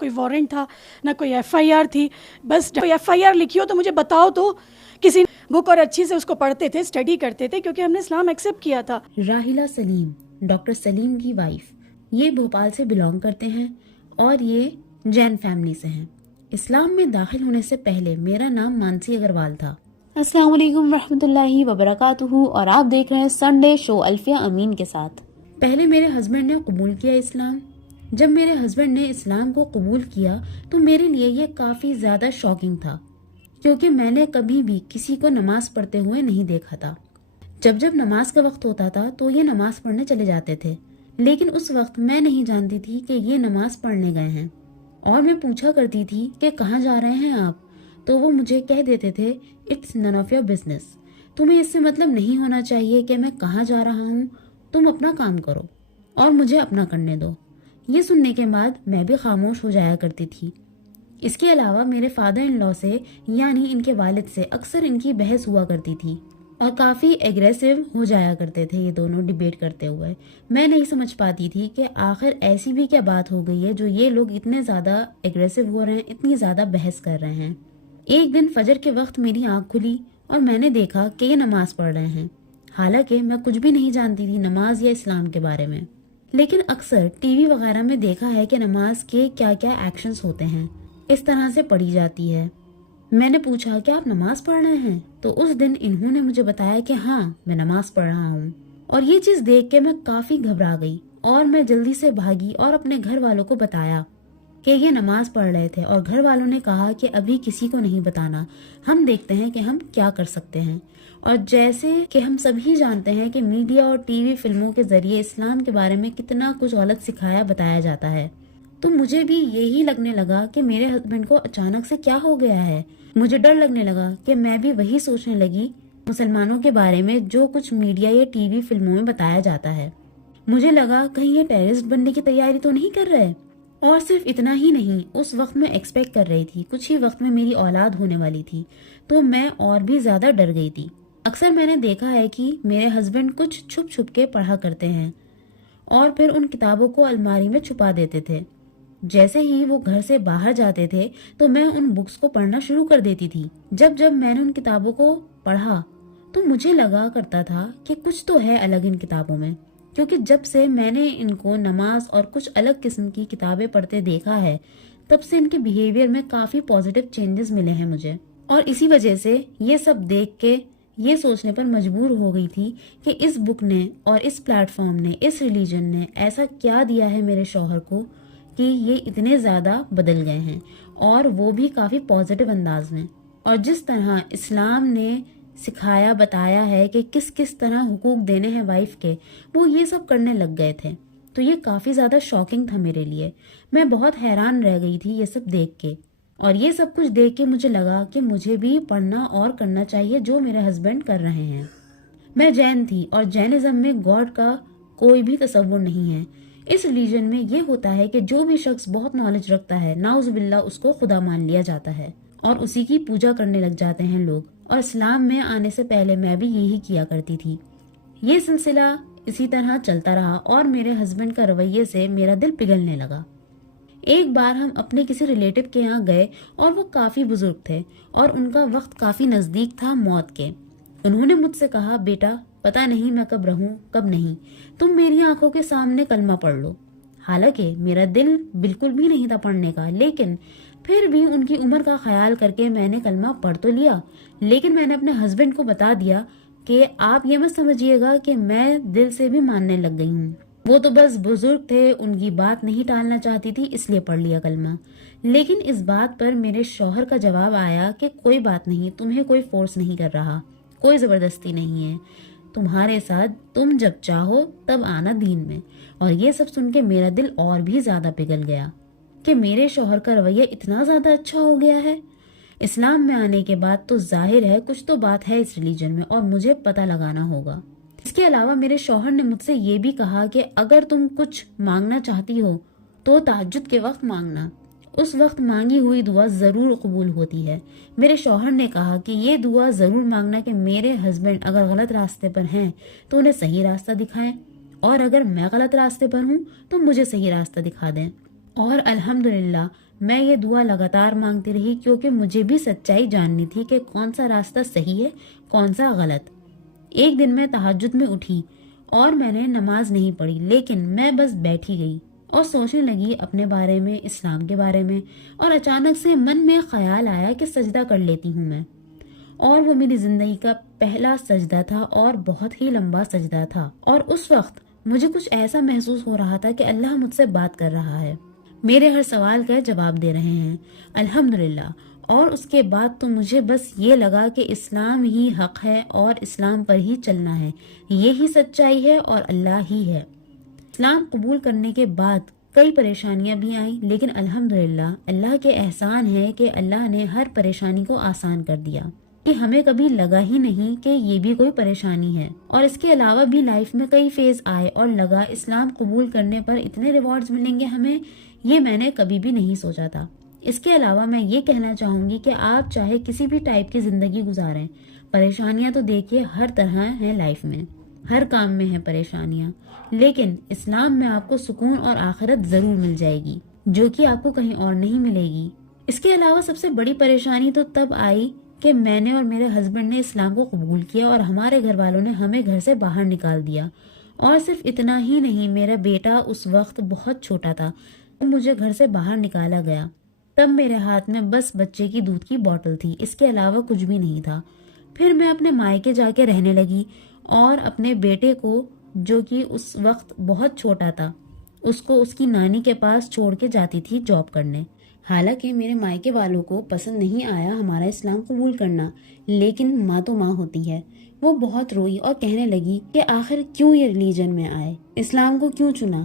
کوئی وارنٹ تھا نہ کوئی FIR تھی. بس کوئی FIR لکھی ہو تو مجھے بتاؤ تو کسی بک اور اچھی سے اس کو پڑھتے تھے, اسٹڈی کرتے تھے, کیونکہ ہم نے اسلام ایکسیپٹ کیا تھا. راحلہ سلیم ڈاکٹر سلیم کی وائف, یہ بھوپال سے بلانگ کرتے ہیں اور یہ جین فیملی سے ہیں. اسلام میں داخل ہونے سے پہلے میرا نام مانسی اگروال تھا. السلام علیکم ورحمۃ اللہ وبرکاتہ, اور آپ دیکھ رہے ہیں سنڈے شو الفیہ امین کے ساتھ. پہلے میرے ہسبینڈ نے قبول کیا اسلام. جب میرے ہسبینڈ نے اسلام کو قبول کیا تو میرے لیے یہ کافی زیادہ شاکنگ تھا, کیونکہ میں نے کبھی بھی کسی کو نماز پڑھتے ہوئے نہیں دیکھا تھا. جب نماز کا وقت ہوتا تھا تو یہ نماز پڑھنے چلے جاتے تھے, لیکن اس وقت میں نہیں جانتی تھی کہ یہ نماز پڑھنے گئے ہیں. اور میں پوچھا کرتی تھی کہ کہاں جا رہے ہیں آپ, تو وہ مجھے کہہ دیتے تھے it's none of your business, تمہیں اس سے مطلب نہیں ہونا چاہیے کہ میں کہاں جا رہا ہوں, تم اپنا کام کرو اور مجھے اپنا کرنے دو. یہ سننے کے بعد میں بھی خاموش ہو جایا کرتی تھی. اس کے علاوہ میرے فادر ان لا سے یعنی ان کے والد سے اکثر ان کی بحث ہوا کرتی تھی اور کافی ایگریسو ہو جایا کرتے تھے یہ دونوں ڈیبیٹ کرتے ہوئے. میں نہیں سمجھ پاتی تھی کہ آخر ایسی بھی کیا بات ہو گئی ہے جو یہ لوگ اتنے زیادہ ایگریسو ہو رہے ہیں, اتنی زیادہ بحث کر رہے ہیں. ایک دن فجر کے وقت میری آنکھ کھلی اور میں نے دیکھا کہ یہ نماز پڑھ رہے ہیں. حالانکہ میں کچھ بھی نہیں جانتی تھی نماز یا اسلام کے بارے میں, لیکن اکثر ٹی وی وغیرہ میں دیکھا ہے کہ نماز کے کیا کیا ایکشنز ہوتے ہیں, اس طرح سے پڑھی جاتی ہے. میں نے پوچھا کہ آپ نماز پڑھ رہے ہیں, تو اس دن انہوں نے مجھے بتایا کہ ہاں میں نماز پڑھ رہا ہوں. اور یہ چیز دیکھ کے میں کافی گھبرا گئی اور میں جلدی سے بھاگی اور اپنے گھر والوں کو بتایا کہ یہ نماز پڑھ رہے تھے. اور گھر والوں نے کہا کہ ابھی کسی کو نہیں بتانا, ہم دیکھتے ہیں کہ ہم کیا کر سکتے ہیں. اور جیسے کہ ہم سبھی جانتے ہیں کہ میڈیا اور ٹی وی فلموں کے ذریعے اسلام کے بارے میں کتنا کچھ غلط سکھایا بتایا جاتا ہے, تو مجھے بھی یہی لگنے لگا کہ میرے ہسبینڈ کو اچانک سے کیا ہو گیا ہے. مجھے ڈر لگنے لگا کہ میں بھی وہی سوچنے لگی مسلمانوں کے بارے میں جو کچھ میڈیا یا ٹی وی فلموں میں بتایا جاتا ہے. مجھے لگا کہیں یہ ٹیررسٹ بننے کی تیاری تو نہیں کر رہے. اور صرف اتنا ہی نہیں, اس وقت میں ایکسپیکٹ کر رہی تھی کچھ ہی وقت میں میری اولاد ہونے والی تھی, تو میں اور بھی زیادہ ڈر گئی تھی. اکثر میں نے دیکھا ہے کہ میرے ہسبینڈ کچھ چھپ چھپ کے پڑھا کرتے ہیں اور پھر ان کتابوں کو الماری میں چھپا دیتے تھے. جیسے ہی وہ گھر سے باہر جاتے تھے تو میں ان بکس کو پڑھنا شروع کر دیتی تھی. جب میں نے ان کتابوں کو پڑھا تو مجھے لگا کرتا تھا کہ کچھ تو ہے الگ ان کتابوں میں, کیونکہ جب سے میں نے ان کو نماز اور کچھ الگ قسم کی کتابیں پڑھتے دیکھا ہے, تب سے ان کے بیہیویئر میں کافی پازیٹیو چینجز ملے ہیں مجھے. اور اسی وجہ سے یہ سب دیکھ کے یہ سوچنے پر مجبور ہو گئی تھی کہ اس بک نے اور اس پلیٹ فارم نے, اس ریلیجن نے ایسا کیا دیا ہے میرے شوہر کو کہ یہ اتنے زیادہ بدل گئے ہیں, اور وہ بھی کافی پازیٹیو انداز میں. اور جس طرح اسلام نے سکھایا بتایا ہے کہ کس کس طرح حقوق دینے ہیں وائف کے, وہ یہ سب کرنے لگ گئے تھے. تو یہ کافی زیادہ شاکنگ تھا میرے لیے. میں بہت حیران رہ گئی تھی یہ سب دیکھ کے, اور یہ سب کچھ دیکھ کے مجھے لگا کہ مجھے بھی پڑھنا اور کرنا چاہیے جو میرے ہسبینڈ کر رہے ہیں. میں جین تھی اور جینزم میں گاڈ کا کوئی بھی تصور نہیں ہے. اس ریلیجن میں یہ ہوتا ہے کہ جو بھی شخص بہت نالج رکھتا ہے, نعوذ باللہ, اس کو خدا مان لیا جاتا ہے اور اسی کی پوجا کرنے لگ جاتے ہیں لوگ. اور اسلام میں آنے سے پہلے میں بھی یہی کیا کرتی تھی. یہ سلسلہ اسی طرح چلتا رہا اور میرے ہسبینڈ کا رویے سے میرا دل پگھلنے لگا. ایک بار ہم اپنے کسی ریلیٹو کے یہاں گئے اور وہ کافی بزرگ تھے اور ان کا وقت کافی نزدیک تھا موت کے. انہوں نے مجھ سے کہا, بیٹا پتا نہیں میں کب رہوں کب نہیں, تم میری آنکھوں کے سامنے کلمہ پڑھ لو. حالانکہ میرا دل بالکل بھی نہیں تھا پڑھنے کا, لیکن پھر بھی ان کی عمر کا خیال کر کے میں نے کلمہ پڑھ تو لیا. لیکن میں نے اپنے ہسبینڈ کو بتا دیا کہ آپ یہ مت سمجھیے گا کہ میں دل سے بھی ماننے لگ گئی ہوں, وہ تو بس بزرگ تھے, ان کی بات نہیں ٹالنا چاہتی تھی اس لیے پڑھ لیا کلمہ. لیکن اس بات پر میرے شوہر کا جواب آیا کہ کوئی بات نہیں, تمہیں کوئی فورس نہیں کر رہا, کوئی زبردستی نہیں ہے تمہارے ساتھ, تم جب چاہو تب آنا دین میں. اور یہ سب سن کے میرا دل اور بھی زیادہ پگھل گیا کہ میرے شوہر کا رویہ اتنا زیادہ اچھا ہو گیا ہے. اسلام میں آنے کے بعد تو ظاہر ہے کچھ تو بات ہے اس ریلیجن میں اور مجھے پتہ لگانا ہوگا. اس کے علاوہ میرے شوہر نے مجھ سے یہ بھی کہا کہ اگر تم کچھ مانگنا چاہتی ہو تو تہجد کے وقت مانگنا, اس وقت مانگی ہوئی دعا ضرور قبول ہوتی ہے. میرے شوہر نے کہا کہ یہ دعا ضرور مانگنا کہ میرے ہسبینڈ اگر غلط راستے پر ہیں تو انہیں صحیح راستہ دکھائیں, اور اگر میں غلط راستے پر ہوں تو مجھے صحیح راستہ دکھا دیں. اور الحمدللہ میں یہ دعا لگاتار مانگتی رہی، کیونکہ مجھے بھی سچائی جاننی تھی کہ کون سا راستہ صحیح ہے کون سا غلط۔ ایک دن میں تہجد میں اٹھی اور میں نے نماز نہیں پڑھی، لیکن میں بس بیٹھی گئی اور سوچنے لگی اپنے بارے میں، اسلام کے بارے میں، اور اچانک سے من میں خیال آیا کہ سجدہ کر لیتی ہوں میں، اور وہ میری زندگی کا پہلا سجدہ تھا اور بہت ہی لمبا سجدہ تھا، اور اس وقت مجھے کچھ ایسا محسوس ہو رہا تھا کہ اللہ مجھ سے بات کر رہا ہے، میرے ہر سوال کا جواب دے رہے ہیں الحمدللہ۔ اور اس کے بعد تو مجھے بس یہ لگا کہ اسلام ہی حق ہے اور اسلام پر ہی چلنا ہے، یہی سچائی ہے اور اللہ ہی ہے۔ اسلام قبول کرنے کے بعد کئی پریشانیاں بھی آئیں، لیکن الحمدللہ اللہ کے احسان ہے کہ اللہ نے ہر پریشانی کو آسان کر دیا، کہ ہمیں کبھی لگا ہی نہیں کہ یہ بھی کوئی پریشانی ہے۔ اور اس کے علاوہ بھی لائف میں کئی فیز آئے اور لگا اسلام قبول کرنے پر اتنے ریوارڈز ملیں گے ہمیں، یہ میں نے کبھی بھی نہیں سوچا تھا۔ اس کے علاوہ میں یہ کہنا چاہوں گی کہ آپ چاہے کسی بھی ٹائپ کی زندگی گزاریں، پریشانیاں تو دیکھیے ہر طرح ہیں لائف میں، ہر کام میں ہیں پریشانیاں، لیکن اسلام میں آپ کو سکون اور آخرت ضرور مل جائے گی، جو کہ آپ کو کہیں اور نہیں ملے گی۔ اس کے علاوہ سب سے بڑی پریشانی تو تب آئی کہ میں نے اور میرے ہسبینڈ نے اسلام کو قبول کیا اور ہمارے گھر والوں نے ہمیں گھر سے باہر نکال دیا۔ اور صرف اتنا ہی نہیں، میرا بیٹا اس وقت بہت چھوٹا تھا، مجھے گھر سے باہر نکالا گیا۔ تب میرے ہاتھ میں بس بچے کی دودھ کی بوتل تھی، اس کے علاوہ کچھ بھی نہیں تھا۔ پھر میں اپنے مائکے جا کے رہنے لگی اور اپنے بیٹے کو، جو کہ اس وقت بہت چھوٹا تھا، اس کو اس کی نانی کے پاس چھوڑ کے جاتی تھی جاب کرنے۔ حالانکہ میرے مائکے والوں کو پسند نہیں آیا ہمارا اسلام قبول کرنا، لیکن ماں تو ماں ہوتی ہے۔ وہ بہت روئی اور کہنے لگی کہ آخر کیوں یہ ریلیجن میں آئے، اسلام کو کیوں چنا،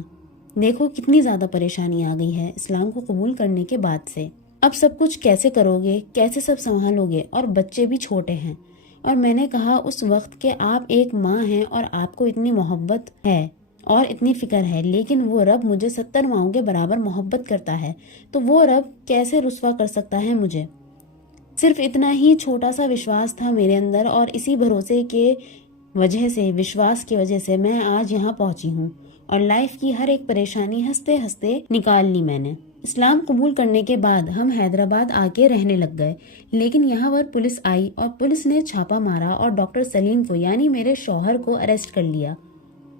دیکھو کتنی زیادہ پریشانی آ گئی ہے اسلام کو قبول کرنے کے بعد سے، اب سب کچھ کیسے کرو گے، کیسے سب سنبھالو گے، اور بچے بھی چھوٹے ہیں۔ اور میں نے کہا اس وقت کہ آپ ایک ماں ہیں اور آپ کو اتنی محبت ہے اور اتنی فکر ہے، لیکن وہ رب مجھے 70 ماؤں کے برابر محبت کرتا ہے، تو وہ رب کیسے رسوا کر سکتا ہے مجھے؟ صرف اتنا ہی چھوٹا سا وشواس تھا میرے اندر، اور اسی بھروسے کے وجہ سے، وشواس کی وجہ سے میں آج یہاں پہنچی ہوں اور لائف کی ہر ایک پریشانی ہنستے ہنستے نکال لی میں نے۔ اسلام قبول کرنے کے بعد ہم حیدرآباد آ کے رہنے لگ گئے، لیکن یہاں پر پولیس آئی اور پولیس نے چھاپا مارا اور ڈاکٹر سلیم کو، یعنی میرے شوہر کو اریسٹ کر لیا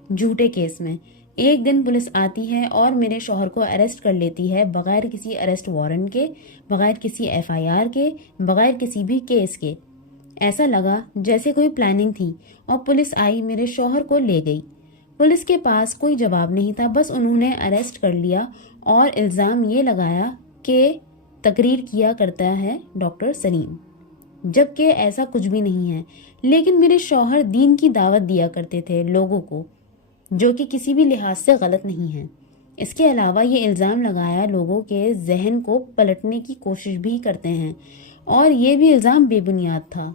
جھوٹے کیس میں۔ ایک دن پولیس آتی ہے اور میرے شوہر کو اریسٹ کر لیتی ہے بغیر کسی اریسٹ وارنٹ کے، بغیر کسی FIR کے، بغیر کسی بھی کیس کے۔ ایسا لگا جیسے کوئی پلاننگ تھی، اور پولیس آئی میرے شوہر کو لے گئی۔ پولیس کے پاس کوئی جواب نہیں تھا، بس انہوں نے اریسٹ کر لیا اور الزام یہ لگایا کہ تقریر کیا کرتا ہے ڈاکٹر سلیم، جبکہ ایسا کچھ بھی نہیں ہے۔ لیکن میرے شوہر دین کی دعوت دیا کرتے تھے لوگوں کو، جو کہ کسی بھی لحاظ سے غلط نہیں ہے۔ اس کے علاوہ یہ الزام لگایا لوگوں کے ذہن کو پلٹنے کی کوشش بھی کرتے ہیں، اور یہ بھی الزام بے بنیاد تھا۔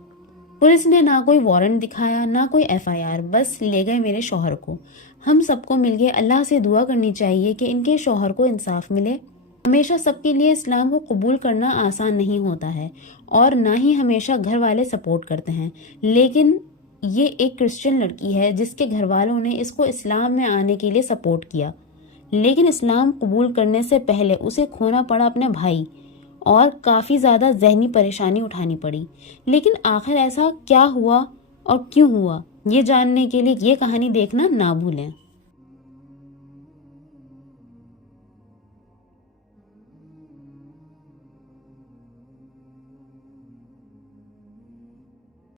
پولیس نے نہ کوئی وارنٹ دکھایا نہ کوئی FIR، بس لے گئے میرے شوہر کو۔ ہم سب کو مل کے اللہ سے دعا کرنی چاہیے کہ ان کے شوہر کو انصاف ملے۔ ہمیشہ سب کے لیے اسلام کو قبول کرنا آسان نہیں ہوتا ہے، اور نہ ہی ہمیشہ گھر والے سپورٹ کرتے ہیں، لیکن یہ ایک کرسچن لڑکی ہے جس کے گھر والوں نے اس کو اسلام میں آنے کے لیے سپورٹ کیا، لیکن اسلام قبول کرنے سے پہلے اسے کھونا پڑا اپنے بھائی، اور کافی زیادہ ذہنی پریشانی اٹھانی پڑی۔ لیکن آخر ایسا کیا ہوا اور کیوں ہوا، یہ جاننے کے لیے یہ کہانی دیکھنا نہ بھولیں۔